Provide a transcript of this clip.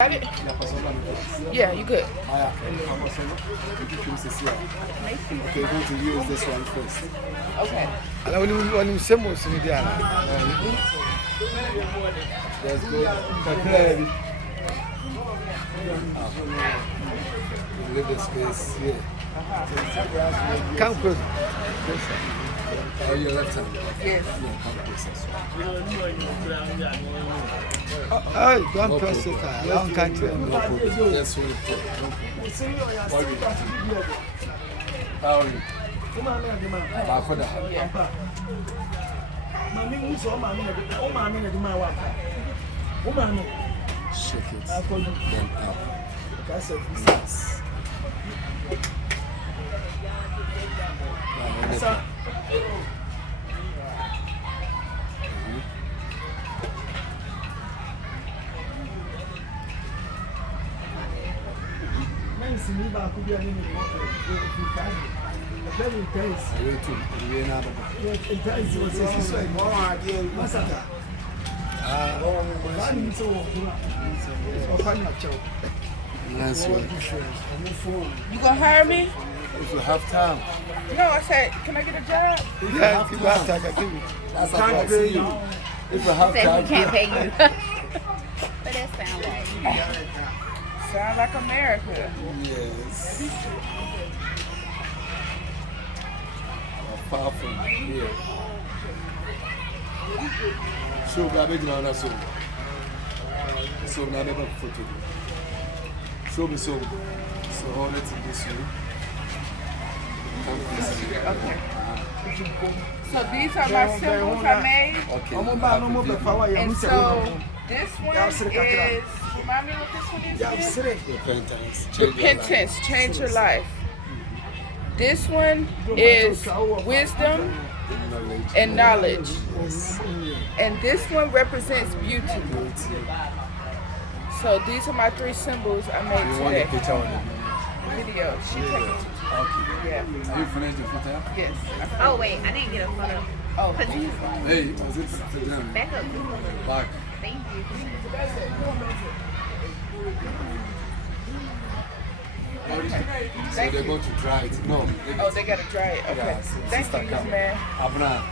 Got it? Yeah, you good. Okay, go to use this one first. Okay. When you say most in the let's go. Leave the space here. Come close. Oh, your left hand. Yes. Yeah, come close. Oh, don't press it. I don't catch it. No problem. Just hold it. How are you? Shake it. Then up. Yes. Nice one. You gonna hire me? If you have time. No, I said, can I get a job? If you have time, I give you. That's how I see you. If you have time, we can't pay you. But that sound like. Sound like America. Yes. Far from here. So, garbage now, that's all. So, now never photo. So, so, hold it in this way. Okay. So these are my symbols I made. Okay. And so this one is, remind me what this one is again? Repentance. Repentance, change your life. This one is wisdom and knowledge. And this one represents beauty. So these are my three symbols I made today. Video. She took it. Okay. Yeah. Have you finished the photo? Yes. Oh, wait, I didn't get a photo. Oh. Hey, was it to them? Back up. Back. Thank you. So they're going to dry it. No. Oh, they gotta dry it. Okay. Yeah, Thank you, man. Abna.